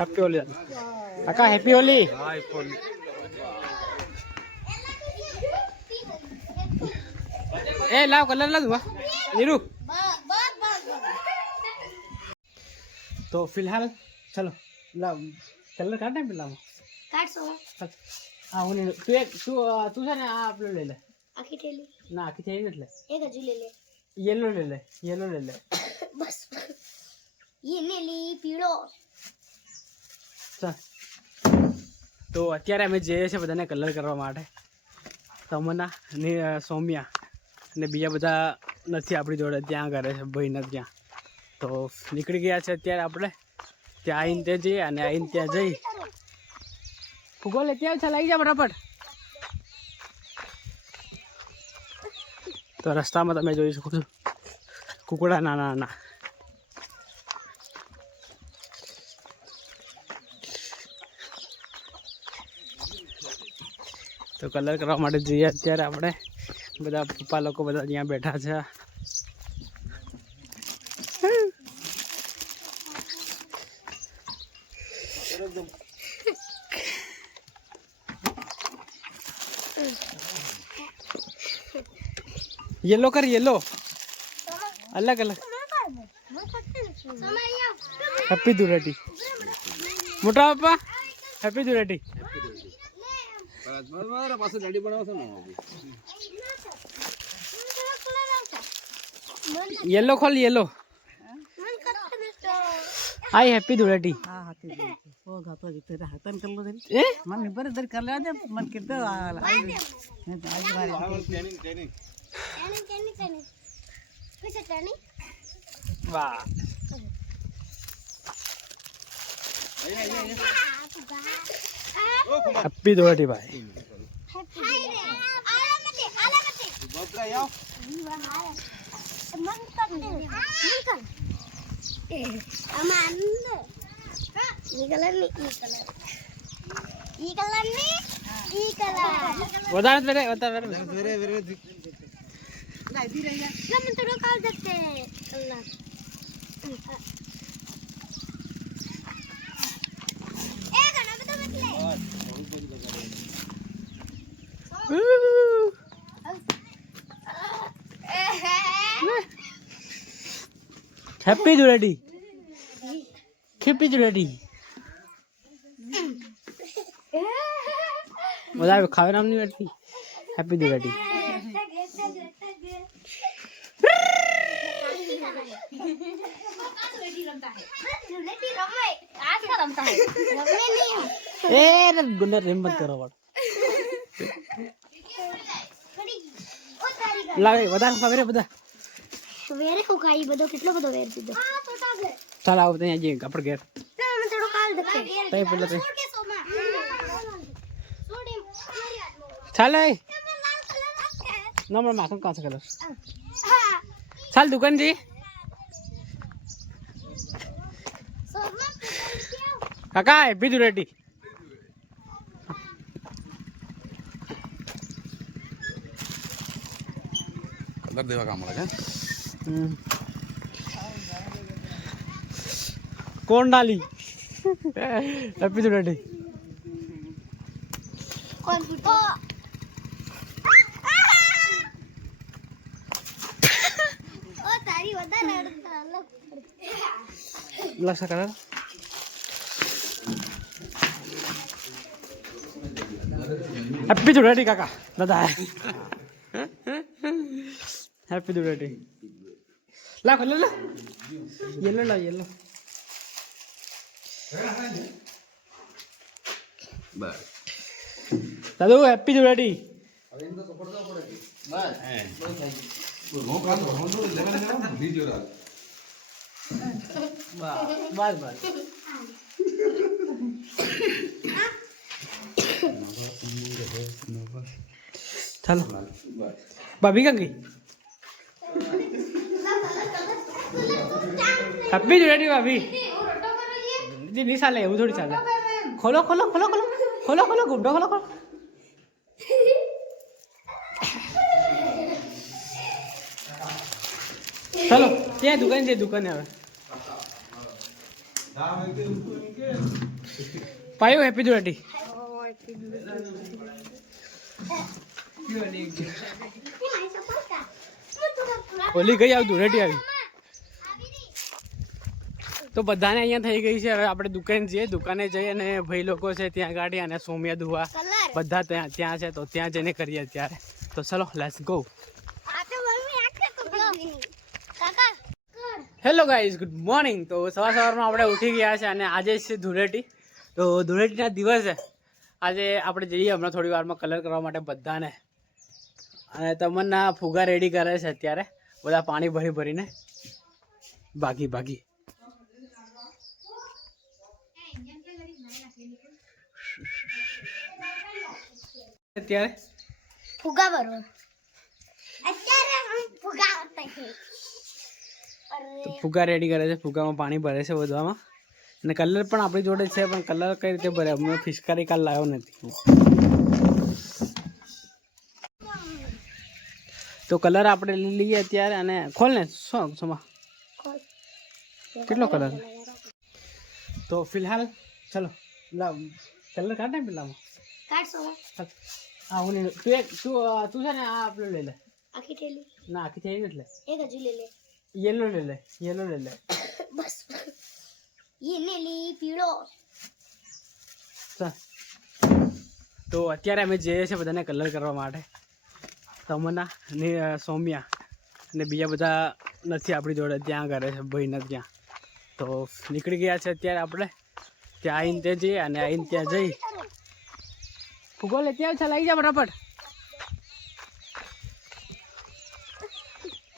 हैप्पी होली काका हैप्पी होली ए लाओ कलर ला दूंगा नीरू तो फिलहाल चलो लाओ कलर काटना है लाओ काट सो हां वो तू છે ને આ આપણો લઈ લે આખી થેલી ના આખી થેલી નથી લે એક હજુ લે લે येलो ले ले બસ ये ले ली પીળો ચાલ તો અત્યારે અમે જઈએ છીએ બધાને કલર કરવા માટે તમન્ના અને સૌમ્યા અને બીજા બધા નથી આપણી જોડે ત્યાં ઘરે છે ભાઈના ત્યાં તો નીકળી ગયા છે અત્યારે આપણે ત્યાં આવીને તે જઈએ અને આવીને ત્યાં જઈ ફૂગો લે ત્યાં છે લાગી જા બરાબર તો રસ્તામાં તમે જોઈ શકો છો કુકડા નાના નાના તો કલર કરવા માટે જઈએ અત્યારે આપણે બધા પપ્પા લોકો બધા અહીંયા બેઠા છે येलो कर येलो अलग अलग हैप्पी धुळेटी मोटा पप्पा हैप्पी धुळेटी येलो खोल येलो हाय हैप्पी धुळेटी मन बरोबर करला दे मन किती वाह हैप्पी धुळेटी भाई हैप्पी धुळेटी हैप्पी धुळेटी બધા ખાવે નામ નહીં બેઠતી हैप्पी धुळेटी ए गुंडा रेम मत करो वाट લાગે વધારે ખબર બધા વેરે કો ખાઈ બધો કેટલો બધો વેર દીધો ચાલ આવ ત્યાં જઈએ આપણે ઘેર થોડો કાલ દેખે તઈ પેલા તઈ ચાલ એ નંબર માખન કાંસા કલર ચાલ દુકાન જી કાકા हैप्पी धुळेटी कलर देवा काम लगा कौन डाली हैप्पी धुळेटी कौन फुटो ओ तारी वदा लड़ता लक्ष्य कलर हैप्पी धुळेटी काका दादा हैप्पी धुळेटी ला खोल ला येलो ला येलो दादू हैप्पी धुळेटी बस बस चलो भाभी कहाँ गई हैप्पी धुळेटी भाभी जी नहीं चाले वो थोड़ी चाले खोलो खोलो खोलो खोलो खोलो खोलो गुड्डो खोलो खोलो चलो क्या दुकान है अब પાયો હેપી ધૂળેટી. હોલી ગઈ આવી ધૂળેટી આવી. તો બધાને અહીંયા થઈ ગઈ છે. હવે આપણે દુકાન જઈએ, દુકાને જઈએ અને ભાઈ લોકો છે ત્યાં ગાડી અને સોમિયા દુવા બધા ત્યાં છે, તો ત્યાં જઈને કરીએ અત્યારે. તો ચલો let's go. Hello guys, good morning. તો સવારમાં આપણે ઉઠી ગયા છે અને આજે છે ધૂળેટી. તો ધૂળેટીના દિવસે આજે આપણે જઈએ હમણાં થોડી વારમાં કલર કરવા માટે બધાને. અને તમન્ના ફુગા રેડી કરે છે અત્યારે, બધા પાણી ભરી ભરીને ભાગી અત્યારે ફુગા ભરો. અત્યારે હમ ફુગા હોતા છે. તો ફુગા રેડી કરે છે, ફુગામાં પાણી ભરે છે બધામાં. અને કલર પણ આપણી જોડે છે, પણ કલર કઈ રીતે ભરે અમે ફિસ્કારી કાલ લાવ્યો નથી. તો કલર આપણે લઈ લઈએ અત્યારે. અને ખોલ ને સોમા કેટલો કલર. તો ફિલહાલ ચલો લાવ કલર કાઢ ને પેલામાં. કાઢશો હા હું તું તું છે ને આ આપણું લઈ લે. આખી થેલી ના આખી થઈ એટલે એક હજુ લે લે. યેલો લઈ લે. બસ ये नीली पीળો. તો અત્યારે અમે જઈએ છીએ બધાને કલર કરવા માટે. તમન્ના ને સૌમ્યા અને બીજા બધા નથી આપણી જોડે, ત્યાં કરે છે ભાઈના ત્યાં. તો નીકળી ગયા છે અત્યારે આપણે. ત્યાં આવીને ત્યાં જઈએ અને આવીને ત્યાં જઈ ફૂગો લે ત્યાં છે, લઈ જા ફટાફટ.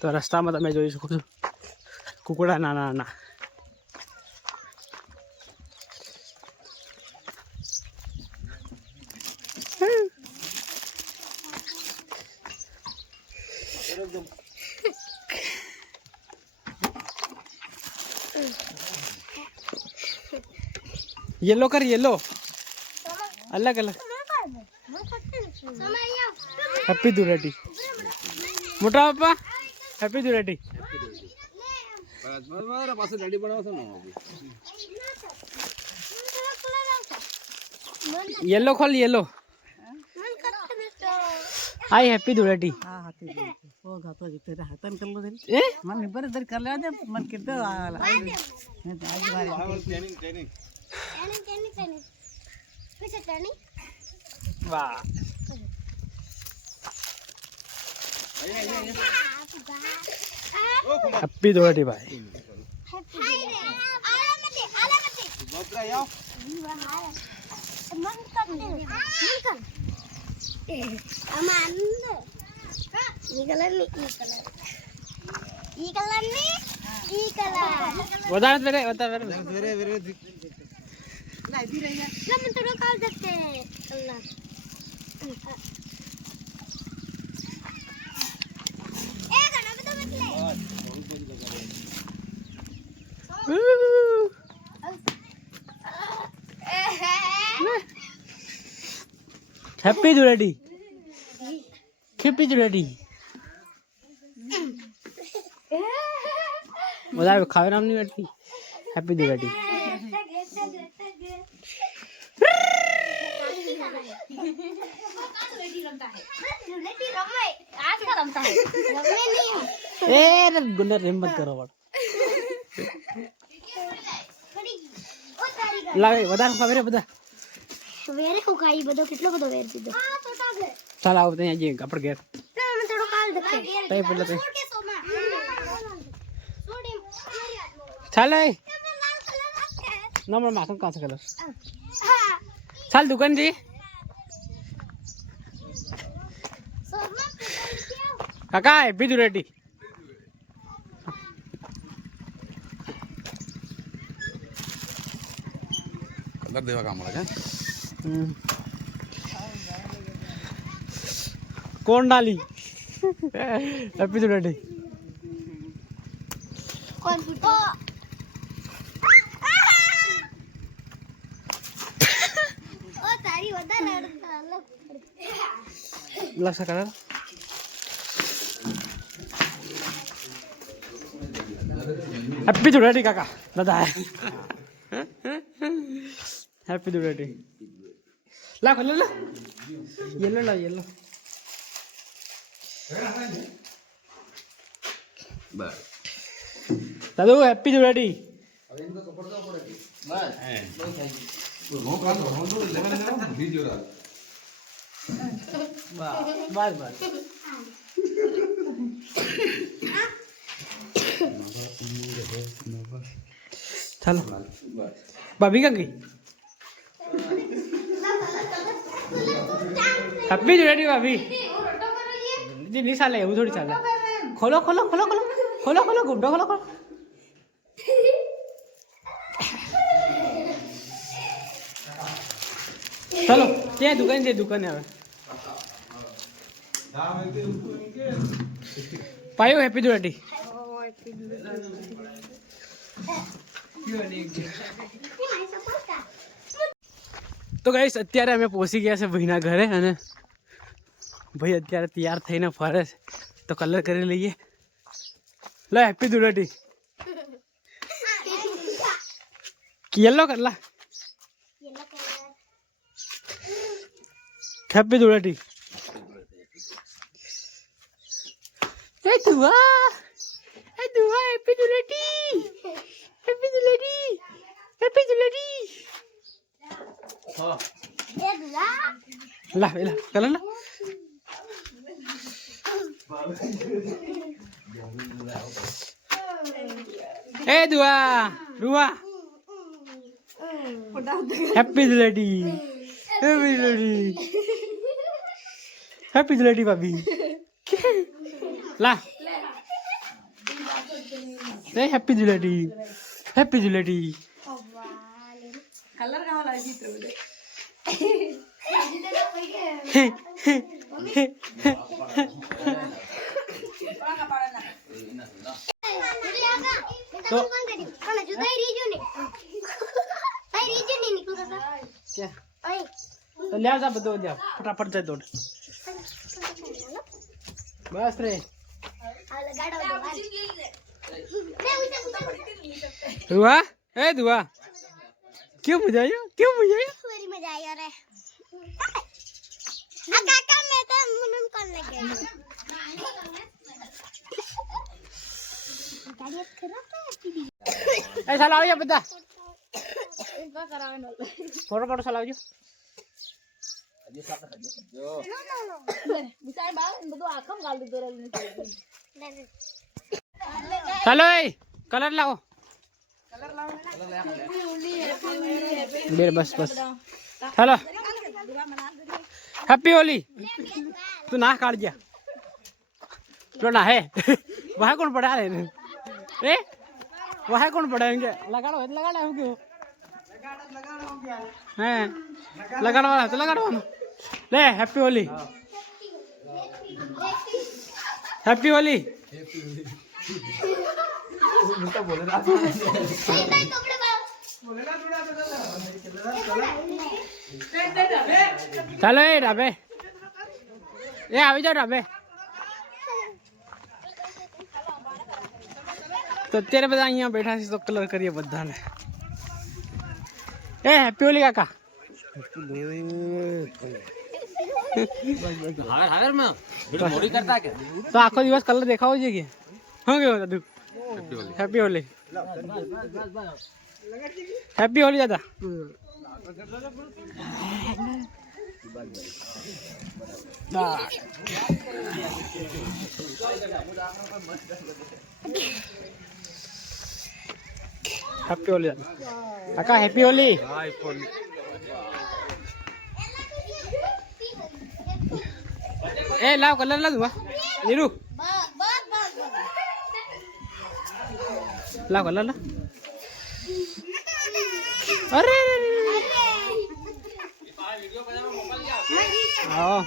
તો રસ્તામાં તમે જોઈ શકો છો કુકડા નાના. येलो कर, येलो अलग अलग. हैप्पी धूळेटी मोटा पप्पा, हैप्पी धूळेटी. પાસે રેડી બનાવશો ને. येलो खोल, येलो. हाय हैप्पी धूळेटी. હા હાથી ઓ ગાતો જીતે હાતન કલ્લો દે ए મને બરાબર કરી લેવા દે. મને કીધું આજ મારી ટ્રેનિંગ પીછે ટર્નિંગ. वाह हैप्पी धूळेटी भाई. વધારે हैप्पी धूळेटी. हैप्पी धूळेटी. વધારે ખાવે નામ નહીં વેઠતી. हैप्पी धूळेटी. ए गुंडा रेम मत करो वाट. લાવે વધારે ખાવે રે બધા. વેરે હું ખાઈ બધો કેટલો બધો વેર પીધો. ચાલ આવ ત્યાં જઈએ આપણે ઘેર. મને થોડો કાલ દેખે. તઈ પેલા તઈ ચાલ એ ના મને માખણ કાંસે કલર. ચાલ દુકાન જઈએ. કાકા હેપી ધૂળેટી. કલર દેવા કામ મળે છે. કોણ ડાલી હેપી ધૂળેટી. કોણ ફૂટો. ઓ તારી વધારે લક્ષ કલર. હેપી ધૂળેટી કાકા દાદા. હેપી ધૂળેટી. લા ખોલો લા યેલો લા યેલો. બસ દાદુ હેપી ધૂળેટી. બસ બસ. ચાલો ભાભી ક્યાં ગઈ? હેપી ધૂળેટી ભાભી. નહીં ચાલે એવું થોડી ચાલે. ખોલો ખોલો ખોલો ખોલો ખોલો ખોલો ગુડ્ડો ખોલો ખોલો. ચાલો ત્યાં દુકાન છે દુકાને હવે પાયો હેપી ધૂળેટી. તો ગાઈસ અત્યારે અમે પહોંચી ગયા છે ભાઈના ઘરે અને ભાઈ અત્યારે તૈયાર થઈને ફરે છે તો કલર કરી લઈએ. લો હેપી ધૂળેટી. યલો કરલા હેપી ધૂળેટી. એ દુઆ happy Dhuleti. Happy Dhuleti. Happy Dhuleti. લા એલા કલર લા. એ દુઆ રૂઆ happy Dhuleti. Happy Dhuleti. Happy Dhuleti ભાભી. લા એ happy Dhuleti. Happy Dhuleti. Colour કાવા લાગી તો બધે તો લે આવજા બધું લે ફટાફટ જાય દોડ. બસ રે રૂઆ. એ દુઆ क्यों मजा आया? क्यों मजा आया? पूरी मजा आई रे आ काका मैं तो मुनन कर लगे गाड़ी खराब है ए चलाओ બધા इनका करावनो ફોટો ફોટો ચલાવજો. બિચાર બા બધું આખમ ગાલ દીધો રે ચાલો એ કલર લાવો. બે બસ બસ ચાલો હેપી હોલી. તું ના કાઢ પેલો ના હે વહા કોણ પડે એ વહા કોણ પડે એમ કે લગાડો લગાડો એમ કેવું હે લગાડવાના તો લગાડવાનું. લે હેપી હોલી. હેપી હોલી. ચાલો એ ડાબે એ આવી જાઓ ડાબે. તો અત્યારે બધા અહીંયા બેઠા છે તો કલર કરીએ બધાને. એ હેપી હોલી કાકા. તો આખો દિવસ કલર દેખાવો છે કે શું કેવું દાદુ? હેપી હોલી. હેપી હોલી દાદા. હેપી હોલી દાદા. કાકા હેપી હોલી. એ લાવ કલર લાવ નીરુ લાવ કલર લાવ. અરે आओ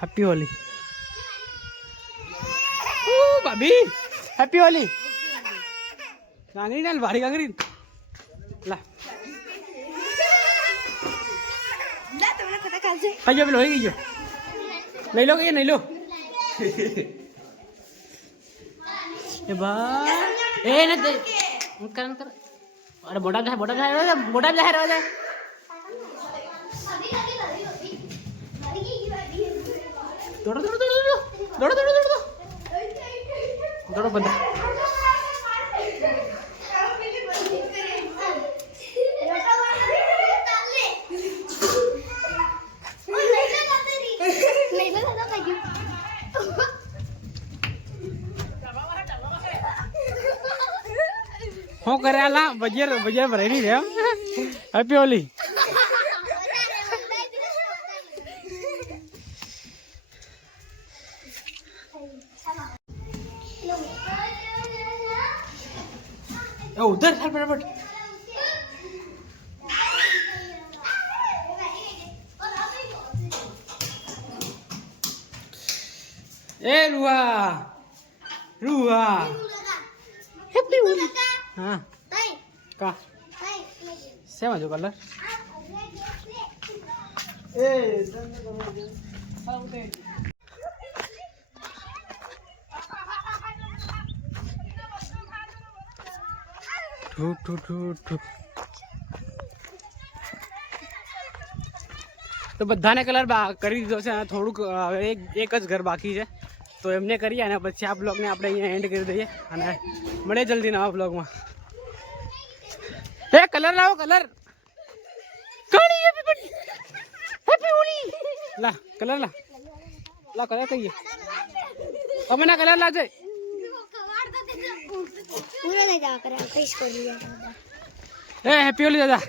हैप्पी होली. भाभी हैप्पी होली. कांगरी डाल भारी कांगरी ला कहियो पेलो होई गयो नहीं लो के नहीं लो ए बा ए न कर कर अरे मोटा जा मोटा जा मोटा जा रे દોડો દોડો દોડો દોડો દોડો દોડો દોડો દોડો બધા. શું કરે આલા બજાર બજાર ભરાઈ નહીં રે હેપી હોલી. ઉધર ચાલ ફટાફટ. એ રૂહા રૂહા હેપી હોલી. હા કા શેમાં જો કલર ઠૂ ઠૂ ઠૂ ઠૂ. તો બધાને કલર કરી દીધો છે અને થોડુંક હવે એક જ ઘર બાકી છે તો એમને કરીએ અને પછી આ બ્લોગને આપણે અહીંયા એન્ડ કરી દઈએ અને મળે જલ્દી નવા બ્લોગમાં. એ કલર લાવો કલર હેપી હોલી. લા કલર લા કલર કહીએ તમે ના કલર લાવજે. એ હેપી હોલી દાદા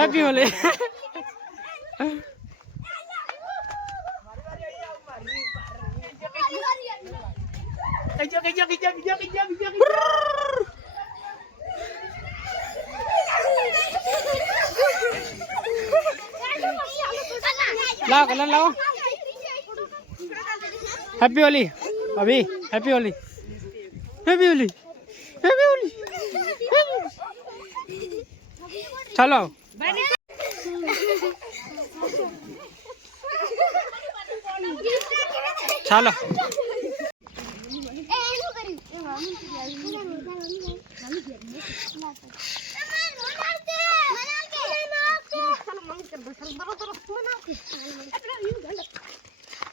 હેપી હોલી. લાવો કલર લાવો. હેપી હોલી અભી હેપી હોલી હેપી હોલી હેપી હોલી. ચાલો ચાલો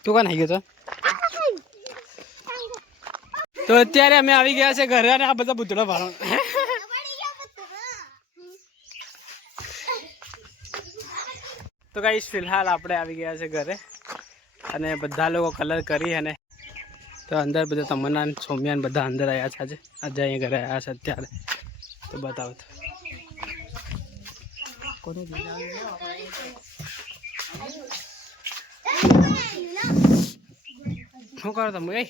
તું કાં આવી ગયો તો અત્યારે અમે આવી ગયા છે ઘરે અને આ બધા બુધડા ભાડો. તો ગાઈસ ફિલહાલ આપણે આવી ગયા છે ઘરે અને બધા લોકો કલર કરી અને તો અંદર બધા તમન્ના સૌમ્યા બધા અંદર આવ્યા છે આજે અહીંયા ઘરે આવ્યા છે અત્યારે. તો બતાવો તો કોને શું કરો તમે? એ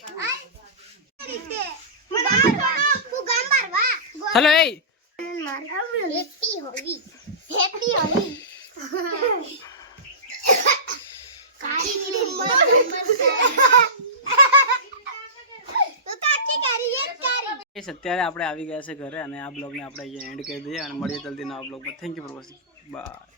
હેલો એ હેપી હોલી હેપી હોલી. અત્યારે આપણે આવી ગયા છે ઘરે અને આ બ્લોગને આપણે અહીંયા એન્ડ કરી દઈએ અને મળીએ જલ્દી નવા બ્લોગમાં. Thank you for watching. By.